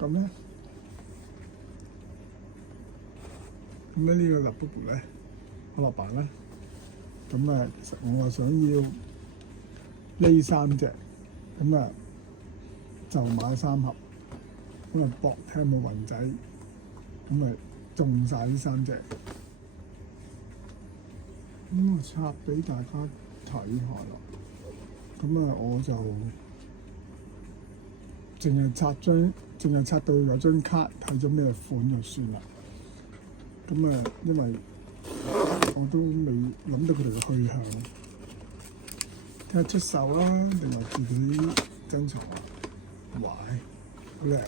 咁咧呢個立布布咧，可樂板咧，咁啊，其實我係想要呢3隻，咁啊就買3盒，咁啊搏睇有冇運仔，咁啊中晒呢3隻，咁啊拆俾大家睇下啦。咁啊我就淨係拆到有張卡睇咗咩款就算啦。咁啊，因為我都未諗到佢哋嘅去向，睇下出售啦，定係自己珍藏啊？哇，好靚！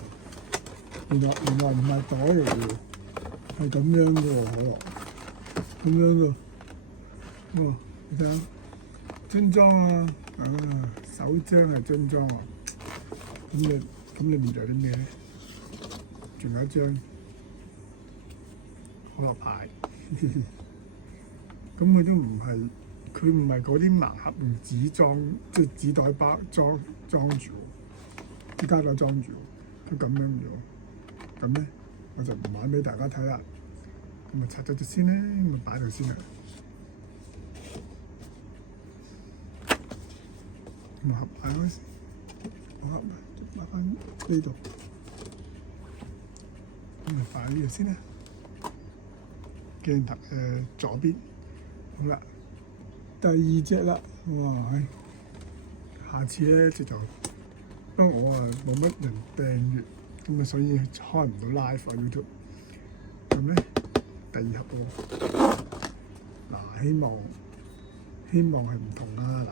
原來唔係袋嚟嘅，係咁樣嘅喎，可樂咁樣嘅。哦，你睇下樽裝啊，手張係樽裝啊。咁裏面仲有啲咩咧？仲有一張可樂牌，咁佢都唔係，佢唔係嗰啲盲盒用紙裝，即係紙袋包裝住，啲膠袋裝住，佢咁樣樣。咁咧我就唔玩俾大家睇啦。咁啊拆咗隻先咧，咁啊擺度先啦。咁啊合埋嗰時，我合埋擺翻呢度，咁啊擺呢度先啦。鏡頭左邊，好啦，第2隻啦，哇！下次咧就因為我冇乜人訂閱，咁啊所以開唔到 live 啊 YouTube。咁咧第2盒喎，嗱希望係唔同啦，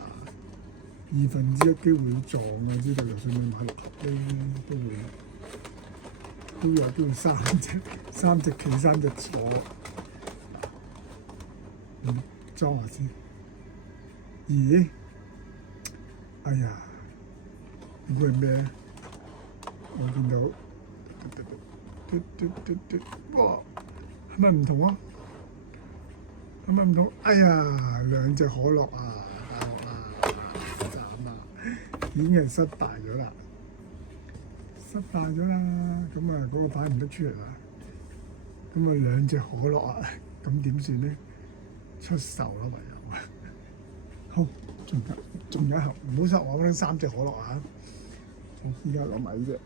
嗱1/2機會撞嘅，知道就算你買6盒咧都有機會3隻企3隻坐。裝下先。咦？哎呀！呢個係咩？我見到，哇！係咪唔同啊？係咪唔同？哎呀！2隻可樂啊！大鑊啊！慘啊！已經係失敗咗啦！咁啊嗰個擺唔得出嚟啦。咁啊2隻可樂啊，咁點算咧？出售啦，唯有。好，仲有一盒，唔好失我嗰3隻可樂啊！我依家攞埋呢隻，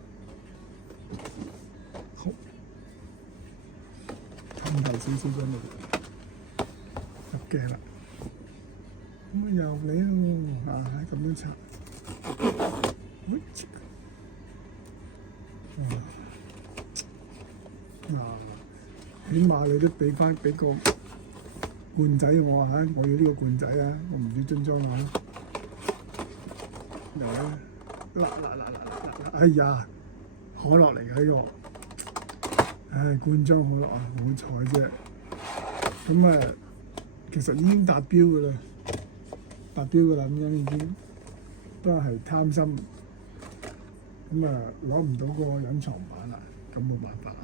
好，冚頭少少咗嚟，入鏡啦。咁啊又嚟咯，咁樣拆，起碼你都俾個罐仔我啊！我要呢個罐仔啊！我唔要樽裝啊！又咧，哎呀，可樂嚟嘅呢個，罐裝可樂啊，好彩啫！咁啊，其實已經達標㗎啦，咁樣已經都係貪心，咁啊攞唔到個隱藏版啦，咁冇辦法啦，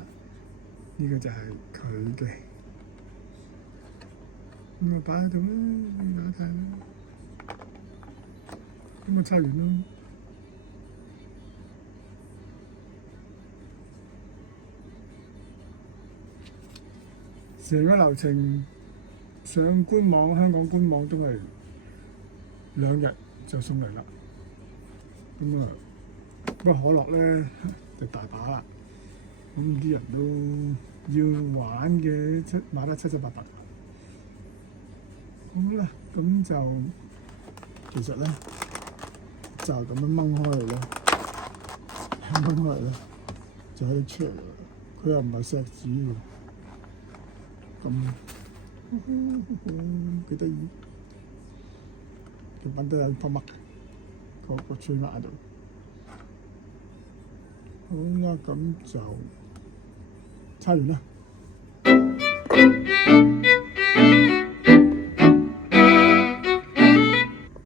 呢個就係佢嘅。咁啊擺喺度啦，俾大家睇啦。咁啊拆完啦。成個流程上官網，香港官網都係2日就送嚟啦。咁啊，不過可樂咧就大把啦。咁啲人都要玩嘅，買得七七八八。好啦，咁就其實咧就咁樣掹開嚟咧，就可以出嚟啦。佢又唔係錫紙喎，咁幾得意。條品都有泡沫，個吹壓喺度。好啦，咁就拆完啦。